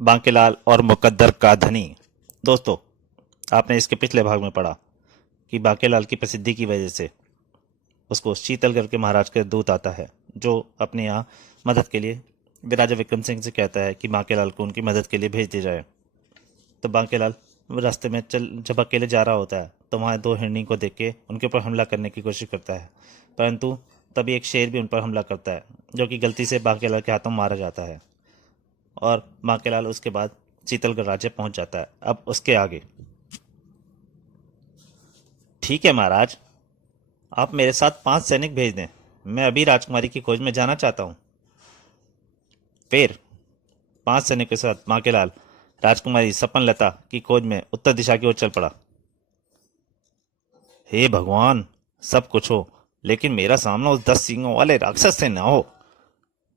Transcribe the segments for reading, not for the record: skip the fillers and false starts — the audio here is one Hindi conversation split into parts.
बांकेलाल और मुकद्दर का धनी। दोस्तों, आपने इसके पिछले भाग में पढ़ा कि बांकेलाल की प्रसिद्धि की वजह से उसको शीतलगढ़ के महाराज का दूत आता है, जो अपने यहाँ मदद के लिए राजा विक्रम सिंह से कहता है कि बांकेलाल को उनकी मदद के लिए भेज दिया जाए। तो बांकेलाल रास्ते में जब अकेले जा रहा होता है तो वहाँ दो हिरनी को देख के उनके ऊपर हमला करने की कोशिश करता है, परंतु तभी एक शेर भी उन पर हमला करता है, जो कि गलती से बांकेलाल के हाथों मारा जाता है। और बांकेलाल उसके बाद शीतलगढ़ राज्य पहुंच जाता है। अब उसके आगे। ठीक है महाराज, आप मेरे साथ 5 सैनिक भेज दें। मैं अभी राजकुमारी की खोज में जाना चाहता हूँ। फिर 5 सैनिक के साथ बांकेलाल राजकुमारी सपनलता की खोज में उत्तर दिशा की ओर चल पड़ा। हे भगवान, सब कुछ हो, लेकिन मेरा सामना उस 10 सींगों वाले राक्षस से न हो।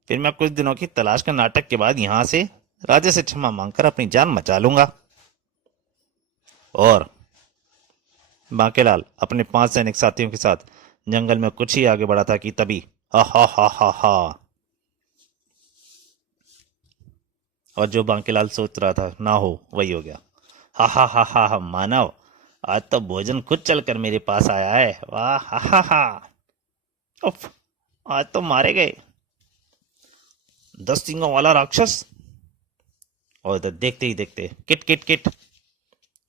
फिर मैं कुछ दिनों की तलाश का नाटक के बाद यहाँ से राजा से क्षमा मांगकर अपनी जान बचा लूंगा। और बांकेलाल अपने 5 सैनिक साथियों के साथ जंगल में कुछ ही आगे बढ़ा था कि तभी हा हा हा हा हा। और जो बांकेलाल सोच रहा था ना हो वही हो गया। हा हा हा हा हा, मानव, आज तो भोजन खुद चलकर मेरे पास आया है। वाह हा हा हा। उफ, आज तो मारे गए 10 सिंगों वाला राक्षस। और इधर देखते ही देखते किट किट किट,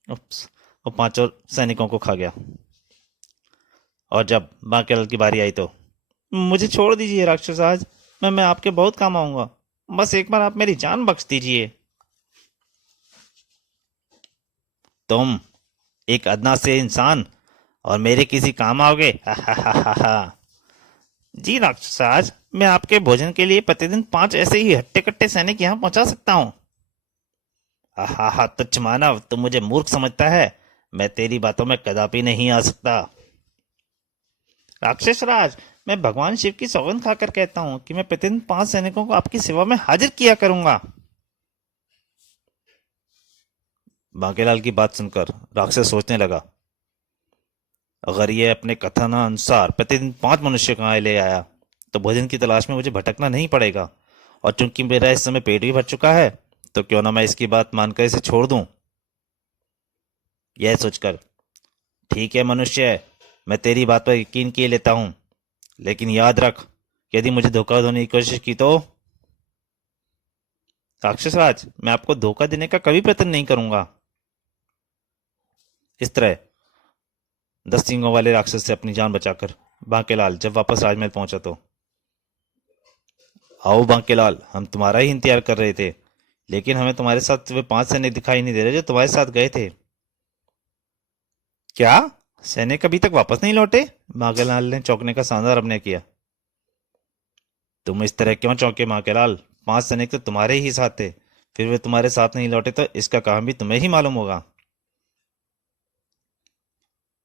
उप्स, वो पांचों सैनिकों को खा गया। और जब बांकेलाल की बारी आई तो, मुझे छोड़ दीजिए राक्षस, आज मैं आपके बहुत काम आऊंगा। बस एक बार आप मेरी जान बख्श दीजिए। तुम एक अदना से इंसान और मेरे किसी काम आओगे? हा हा हा हा हा। जी राक्षस, मैं आपके भोजन के लिए प्रतिदिन 5 ऐसे ही हट्टे कट्टे सैनिक यहाँ पहुंचा सकता हूँ। हा हा हा, तुच्छ मानव, तुम मुझे मूर्ख समझता है। मैं तेरी बातों में कदापि नहीं आ सकता। राक्षस राज, मैं भगवान शिव की सौगंध खाकर कहता हूँ कि मैं प्रतिदिन 5 सैनिकों को आपकी सेवा में हाजिर किया करूंगा। बांकेलाल की बात सुनकर राक्षस सोचने लगा, अगर ये अपने कथनानुसार प्रतिदिन 5 मनुष्य कहाँ ले आया तो भोजन की तलाश में मुझे भटकना नहीं पड़ेगा। और चूंकि मेरा इस समय पेट भी भर चुका है, तो क्यों ना मैं इसकी बात मानकर इसे छोड़ दूं। यह सोचकर, ठीक है मनुष्य, मैं तेरी बात पर यकीन किए लेता हूं, लेकिन याद रख, यदि मुझे धोखा देने की कोशिश की तो। राक्षस राज, मैं आपको धोखा देने का कभी प्रयत्न नहीं करूंगा। इस तरह 10 सींगों वाले राक्षस से अपनी जान बचाकर बांकेलाल जब वापस राजमहल पहुंचा तो, आओ बांकेलाल, हम तुम्हारा ही इंतजार कर रहे थे, लेकिन हमें तुम्हारे साथ वे 5 सैनिक दिखाई नहीं दे रहे जो तुम्हारे साथ गए थे। क्या? सैनिक अभी तक वापस नहीं लौटे? बांकेलाल ने चौंकने का शानदार अभिनय किया। तुम इस तरह क्यों चौंके माकेलाल? 5 सैनिक तो तुम्हारे ही साथ थे, फिर वे तुम्हारे साथ नहीं लौटे तो इसका काम भी तुम्हें ही मालूम होगा।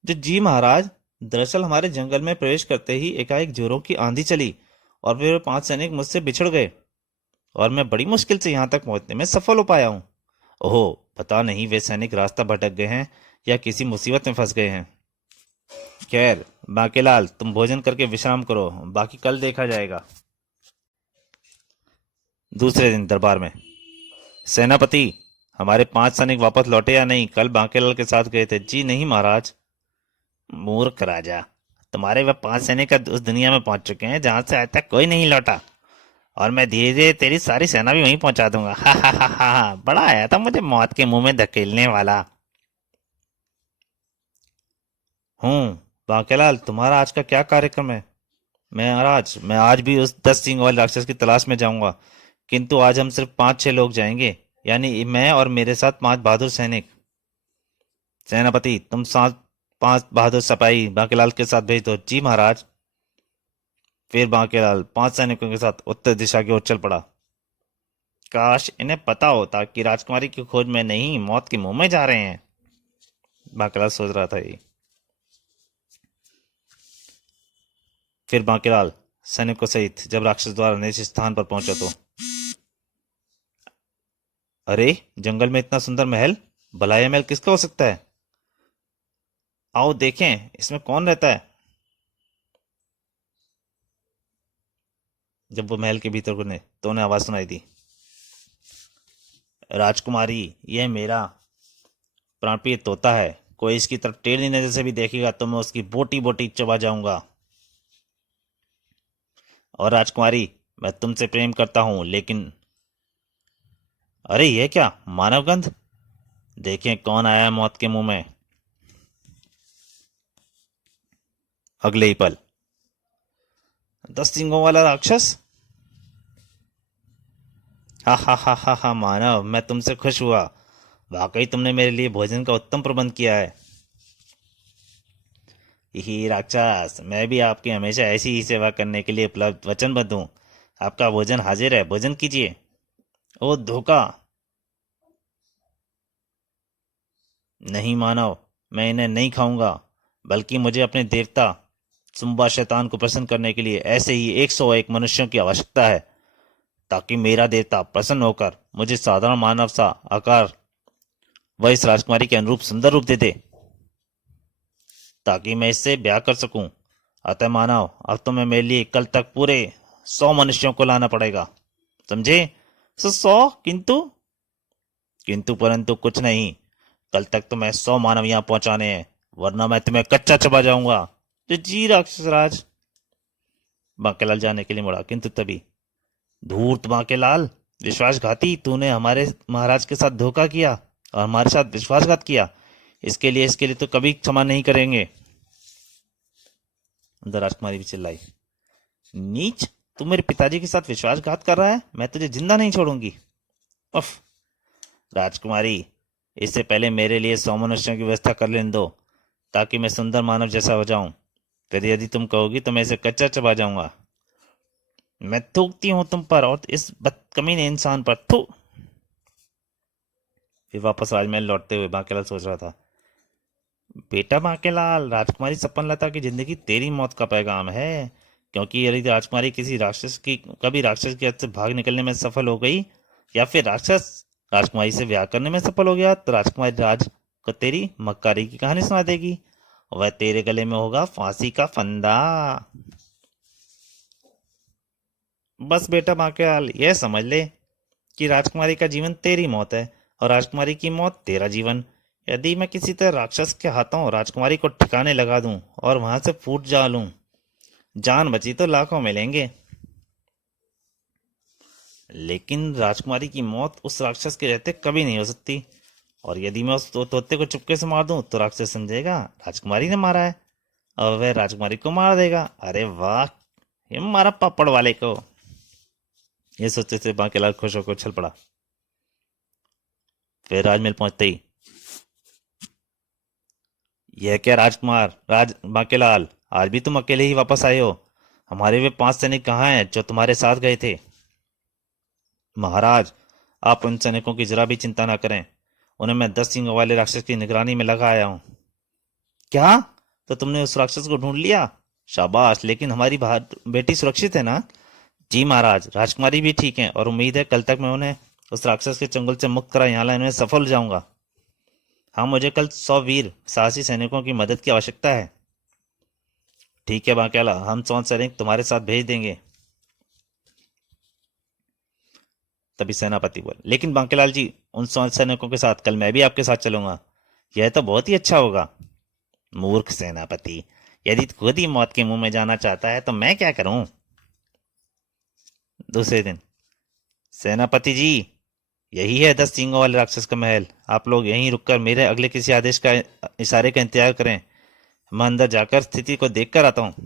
जी महाराज, दरअसल हमारे जंगल में प्रवेश करते ही एकाएक जोरों की आंधी चली और फिर वे 5 सैनिक मुझसे बिछड़ गए और मैं बड़ी मुश्किल से यहाँ तक पहुंचने में सफल हो पाया हूँ। ओह, पता नहीं वे सैनिक रास्ता भटक गए हैं या किसी मुसीबत में फंस गए हैं। खैर बांकेलाल, तुम भोजन करके विश्राम करो, बाकी कल देखा जाएगा। दूसरे दिन दरबार में, सेनापति, हमारे 5 सैनिक वापस लौटे या नहीं? कल बांकेलाल के साथ गए थे। जी नहीं महाराज। मूर्ख राजा, तुम्हारे वह 5 सैनिक उस दुनिया में पहुंच चुके हैं जहां से आज तक कोई नहीं लौटा, और मैं धीरे धीरे तेरी सारी सेना भी वहीं पहुंचा दूंगा। हा हा हा हा हा, बड़ा आया था मुझे मौत के मुंह में धकेलने वाला। हूँ। बांकेलाल, तुम्हारा आज का क्या कार्यक्रम है? महाराज, मैं आज भी उस 10 सींग वाले राक्षस की तलाश में जाऊंगा, किंतु आज हम सिर्फ 5-6 लोग जाएंगे, यानी मैं और मेरे साथ 5 बहादुर सैनिक। सेनापति, तुम साथ 5 बहादुर सिपाही बांकेलाल के साथ भेज दो। जी महाराज। फिर बांकेलाल 5 सैनिकों के साथ उत्तर दिशा की ओर चल पड़ा। काश इन्हें पता होता कि राजकुमारी की खोज में नहीं, मौत के मुंह में जा रहे हैं। बांकेलाल सोच रहा था ये। फिर बांकेलाल सैनिकों सहित जब राक्षस द्वारा निज स्थान पर पहुंचा तो, अरे, जंगल में इतना सुंदर महल, भला यह महल किसका हो सकता है? आओ देखें इसमें कौन रहता है। जब वो महल के भीतर घुसे तो उन्हें आवाज सुनाई दी, राजकुमारी, यह मेरा प्राणप्रिय तोता है। कोई इसकी तरफ टेढ़ी नजर से भी देखेगा तो मैं उसकी बोटी बोटी चबा जाऊंगा। और राजकुमारी, मैं तुमसे प्रेम करता हूं, लेकिन अरे यह क्या मानव गंध! देखें कौन आया है मौत के मुंह में। अगले ही पल 10 सिंगों वाला राक्षस। हा हा हा हा हा, मानव, मैं तुमसे खुश हुआ। वाकई तुमने मेरे लिए भोजन का उत्तम प्रबंध किया है। ही राक्षस, मैं भी आपकी हमेशा ऐसी ही सेवा करने के लिए उपलब्ध वचनबद्ध हूँ। आपका भोजन हाजिर है, भोजन कीजिए। ओ धोखा! नहीं मानव, मैं इन्हें नहीं खाऊंगा, बल्कि मुझे अपने देवता सुम्बा शैतान को प्रसन्न करने के लिए ऐसे ही 101 मनुष्यों की आवश्यकता है, ताकि मेरा देवता प्रसन्न होकर मुझे साधारण मानव सा आकार व इस राजकुमारी के अनुरूप सुंदर रूप दे दे, ताकि मैं इससे ब्याह कर सकूं। अतः मानव, अब तुम्हें मेरे लिए कल तक पूरे 100 मनुष्यों को लाना पड़ेगा, समझे? 100? किंतु किंतु परंतु कुछ नहीं। कल तक तो मैं 100 मानव यहाँ पहुंचाने हैं, वरना मैं तुम्हें कच्चा चबा जाऊंगा। तो जी राक्षस राज। बांकेलाल जाने के लिए मुड़ा, किंतु तभी, धूर्त बांकेलाल, विश्वासघाती, तूने हमारे महाराज के साथ धोखा किया और हमारे साथ विश्वासघात किया। इसके लिए तो कभी क्षमा नहीं करेंगे। अंदर राजकुमारी भी चिल्लाई, नीच, तू मेरे पिताजी के साथ विश्वासघात कर रहा है? मैं तुझे जिंदा नहीं छोड़ूंगी। उफ! राजकुमारी, इससे पहले मेरे लिए 100 मनुष्यों की व्यवस्था कर लेने दो, ताकि मैं सुंदर मानव जैसा हो जाऊं। फिर यदि तुम कहोगी तो मैं इसे कच्चा चबा जाऊंगा। मैं थूकती हूं तुम पर और इस बदकमीने इंसान पर, थू। फिर वापस राजमहल लौटते हुए बांकेलाल सोच रहा था, बेटा बांकेलाल, राजकुमारी सपनलता की जिंदगी तेरी मौत का पैगाम है। क्योंकि यदि राजकुमारी कभी राक्षस के हाथ से भाग निकलने में सफल हो गई, या फिर राक्षस राजकुमारी से ब्याह करने में सफल हो गया, तो राजकुमारी राज को तेरी मक्कारी की कहानी सुना देगी। वह तेरे गले में होगा फांसी का फंदा। बस बेटा बांकेलाल, यह समझ ले कि राजकुमारी का जीवन तेरी मौत है और राजकुमारी की मौत तेरा जीवन। यदि मैं किसी तरह राक्षस के हाथों राजकुमारी को ठिकाने लगा दूं और वहां से फूट जा लूं, जान बची तो लाखों मिलेंगे, लेकिन राजकुमारी की मौत उस राक्षस के रहते कभी नहीं हो सकती। और यदि मैं उस तोते को चुपके से मार दूं तो राक्षस समझेगा राजकुमारी ने मारा है और वह राजकुमारी को मार देगा। अरे वाह, ये मारा पापड़ वाले को। ये सोचते से बांकेलाल खुश होकर उछल पड़ा। फिर राजमहल पहुंचते ही, यह क्या राजकुमार, राज बांकेलाल, आज भी तुम अकेले ही वापस आए हो? हमारे वे 5 सैनिक कहाँ हैं जो तुम्हारे साथ गए थे? महाराज, आप उन सैनिकों की जरा भी चिंता ना करें। उन्हें मैं 10 सिंगों वाले राक्षस की निगरानी में लगा आया हूँ। क्या? तो तुमने उस राक्षस को ढूंढ लिया? शाबाश, लेकिन हमारी बेटी सुरक्षित है ना? जी महाराज, राजकुमारी भी ठीक है और उम्मीद है कल तक मैं उन्हें उस राक्षस के चंगुल से मुक्त करा यहाँ लाने में सफल हो जाऊंगा। हाँ, मुझे कल 100 वीर साहसी सैनिकों की मदद की आवश्यकता है। ठीक है बांकेला, हम 100 सैनिक तुम्हारे साथ भेज देंगे। तभी सेनापति बोले, लेकिन बांकेलाल जी, उन 100 सैनिकों के साथ कल मैं भी आपके साथ चलूंगा। यह तो बहुत ही अच्छा होगा। मूर्ख सेनापति, यदि तू खुद ही मौत के मुंह में जाना चाहता है तो मैं क्या करूं? दूसरे दिन, सेनापति जी, यही है 10 सींगों वाले राक्षस का महल। आप लोग यहीं रुककर मेरे अगले किसी आदेश का इशारे का इंतजार करें। मैं अंदर जाकर स्थिति को देख कर आता हूं।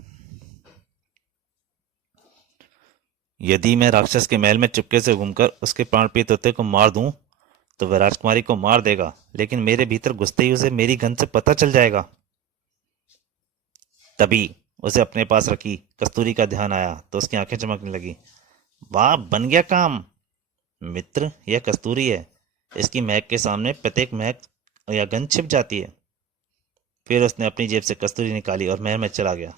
यदि मैं राक्षस के महल में चुपके से घूमकर उसके प्राणप्रिय तोते को मार दूं, तो वह राजकुमारी को मार देगा, लेकिन मेरे भीतर घुसते ही उसे मेरी गंध से पता चल जाएगा। तभी उसे अपने पास रखी कस्तूरी का ध्यान आया तो उसकी आंखें चमकने लगी। वाह, बन गया काम। मित्र, यह कस्तूरी है। इसकी महक के सामने प्रत्येक महक या गंध छिप जाती है। फिर उसने अपनी जेब से कस्तूरी निकाली और महल में चला गया।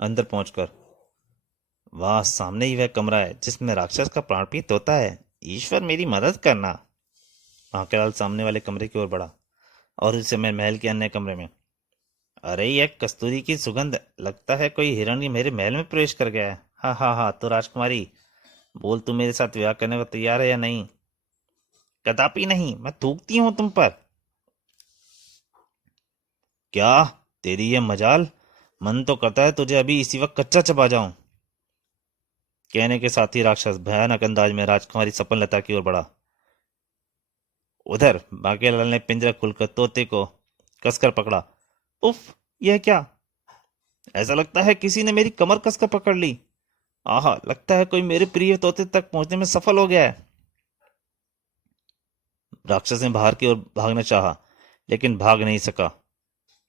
अंदर पहुंचकर, वाह, सामने ही वह कमरा है जिसमें राक्षस का प्राणप्रिय तोता है। ईश्वर, मेरी मदद करना। बांकेलाल सामने वाले कमरे की ओर बढ़ा और उस समय महल के अन्य कमरे में, अरे यह कस्तूरी की सुगंध, लगता है कोई हिरणी मेरे महल में प्रवेश कर गया है। हाँ हाँ हाँ, तो राजकुमारी, बोल, तू मेरे साथ विवाह करने को तैयार है या नहीं? कदापि नहीं, मैं थूकती हूँ तुम पर। क्या? तेरी ये मजाल! मन तो करता है तुझे अभी इसी वक्त कच्चा चबा जाऊं। कहने के साथ ही राक्षस भयानक अंदाज में राजकुमारी सपनलता की ओर बढ़ा। उधर बांकेलाल ने पिंजरा खुलकर तोते को कसकर पकड़ा। उफ! यह क्या? ऐसा लगता है किसी ने मेरी कमर कसकर पकड़ ली। आहा, लगता है कोई मेरे प्रिय तोते तक पहुंचने में सफल हो गया है। राक्षस ने बाहर की ओर भागना चाहा, लेकिन भाग नहीं सका।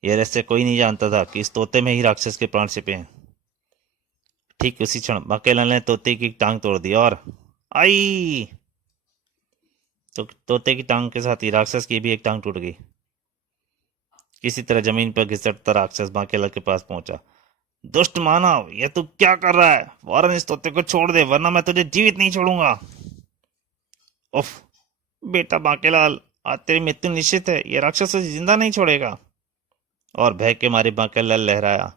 यह रहस्य कोई नहीं जानता था कि इस तोते में ही राक्षस के प्राण छिपे हैं। ठीक उसी क्षण बांकेलाल ने तोते की टांग तोड़ दी और आई! तो तोते की टांग के साथ ही राक्षस की भी एक टांग टूट गई। किसी तरह जमीन पर घिसटता राक्षस बांकेलाल के पास पहुंचा। दुष्ट मानव, यह तू क्या कर रहा है? फौरन इस तोते को छोड़ दे, वरना मैं तुझे जीवित नहीं छोड़ूंगा। उफ! बेटा बांकेलाल, आज तेरी मृत्यु निश्चित है। यह राक्षस तुझे जिंदा नहीं छोड़ेगा। और भय के मारे बांकेलाल लहराया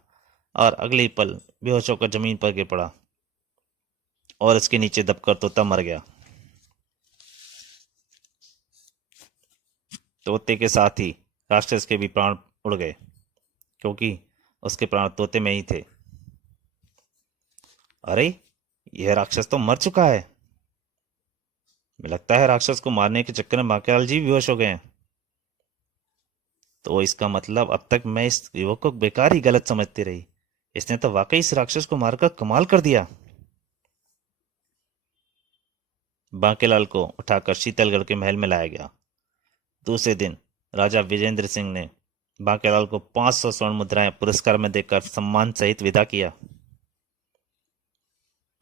और अगले ही पल बेहोश होकर जमीन पर गिर पड़ा और इसके नीचे दबकर तोता मर गया। तोते के साथ ही राक्षस के भी प्राण उड़ गए, क्योंकि उसके प्राण तोते में ही थे। अरे, यह राक्षस तो मर चुका है। लगता है राक्षस को मारने के चक्कर में बांकेलाल जी बेहोश हो गए हैं। तो इसका मतलब अब तक मैं इस युवक को बेकार ही गलत समझती रही। इसने तो वाकई इस राक्षस को मारकर कमाल कर दिया। बांकेलाल को उठाकर शीतलगढ़ के महल में लाया गया। दूसरे दिन राजा विजेंद्र सिंह ने बांकेलाल को 500 स्वर्ण मुद्राएं पुरस्कार में देकर सम्मान सहित विदा किया।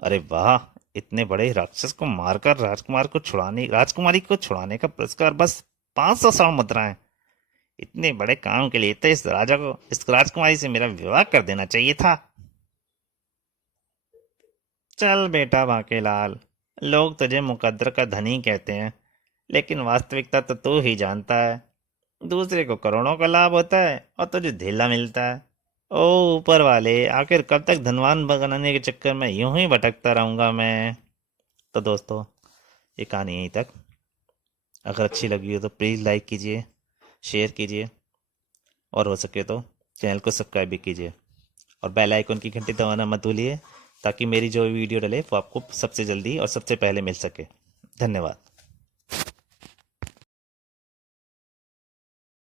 अरे वाह! इतने बड़े राक्षस को मारकर राजकुमारी को छुड़ाने का पुरस्कार बस 500 स्वर्ण मुद्राएं! इतने बड़े काम के लिए तो इस राजकुमारी से मेरा विवाह कर देना चाहिए था। चल बेटा बांकेलाल, लोग तुझे मुकद्दर का धनी कहते हैं, लेकिन वास्तविकता तो तू ही जानता है। दूसरे को करोड़ों का लाभ होता है और तुझे धेला मिलता है। ओ ऊपर वाले, आखिर कब तक धनवान बनाने के चक्कर में यूं ही भटकता रहूंगा मैं। तो दोस्तों, ये कहानी यहीं तक। अगर अच्छी लगी हो तो प्लीज़ लाइक कीजिए, शेयर कीजिए और हो सके तो चैनल को सब्सक्राइब भी कीजिए और बेल आइकन की घंटी दबाना मत भूलिए, ताकि मेरी जो वीडियो डले वो आपको सबसे जल्दी और सबसे पहले मिल सके। धन्यवाद।